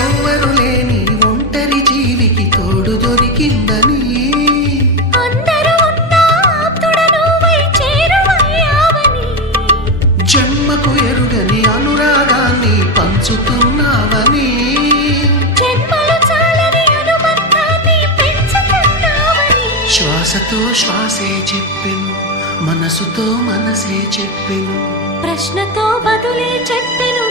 ఎవ్వరు లేని ఒంటరి జీవికి తోడు దొరికిందని జన్మకు ఎరుగని అనురాగాన్ని పంచుతున్నావని శ్వాసతో శ్వాసే చెప్పెను, మనసుతో మనసే చెప్పెను, ప్రశ్నతో బదులే చెప్పెను.